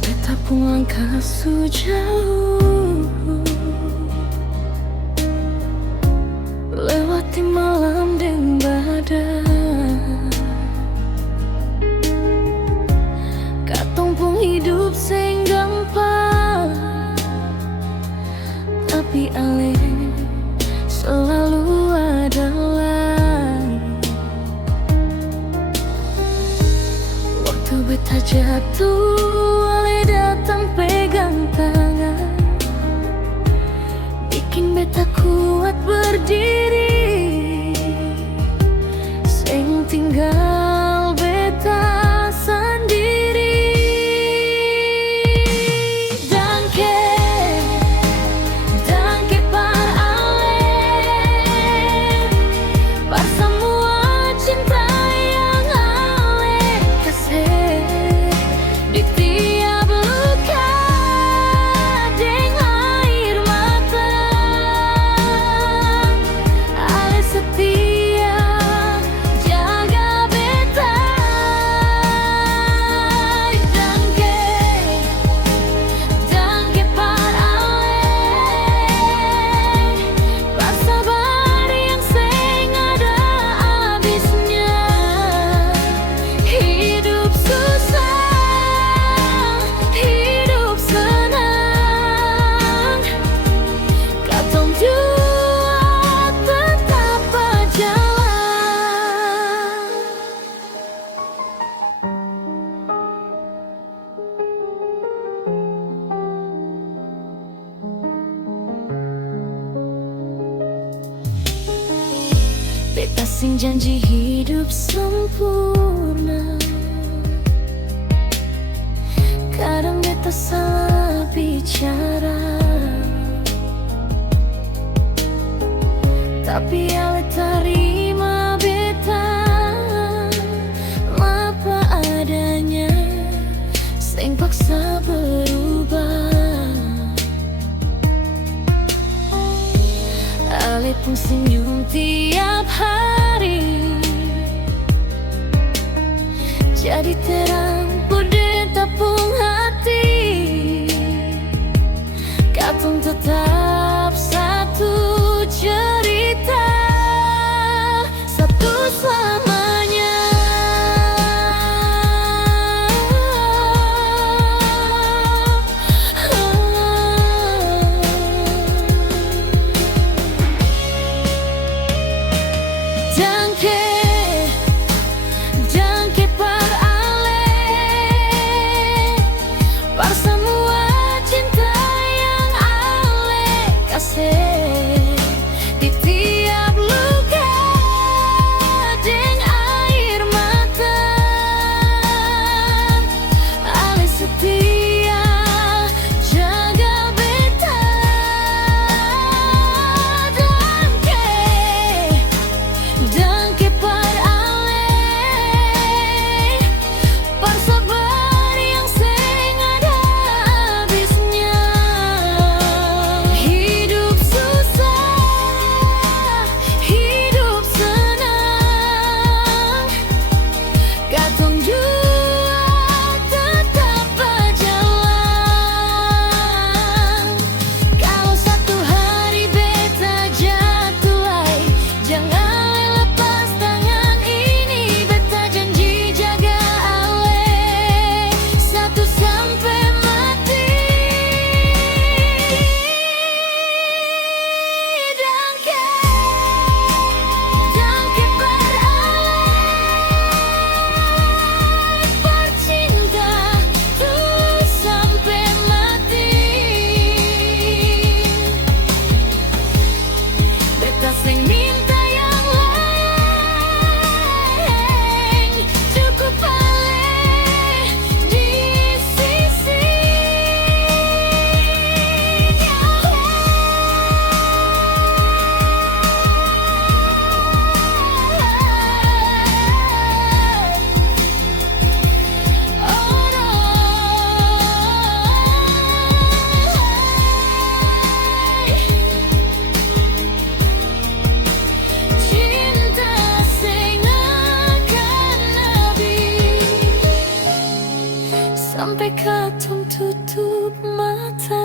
Beta pun langkah sejauh, lewati malam dan badai. Katong pun hidup sing gampang, tapi ale selalu ada lain. Waktu beta jatuh, ale datang pegang tangan, bikin beta kuat berdiri. Sing tinggal beta sendiri. Danke par ale, par semua cinta yang ale kasih di tiap luka deng air mata. Ale setia jaga beta. Danke par ale, par sabar yang seng ada habisnya. Hidup susah, hidup senang, katong dua tetap berjalan. Beta sing janji hidup sempurna, kadang beta salah bicara, tapi ale terima beta apa adanya, sing paksa berubah. Ale pun senyum tiap hari, jadi terang pada tapung hati. Katong tetap satu cerita, satu selamanya. Danke par ale, par semua cinta yang ale sampai Katung tutup mata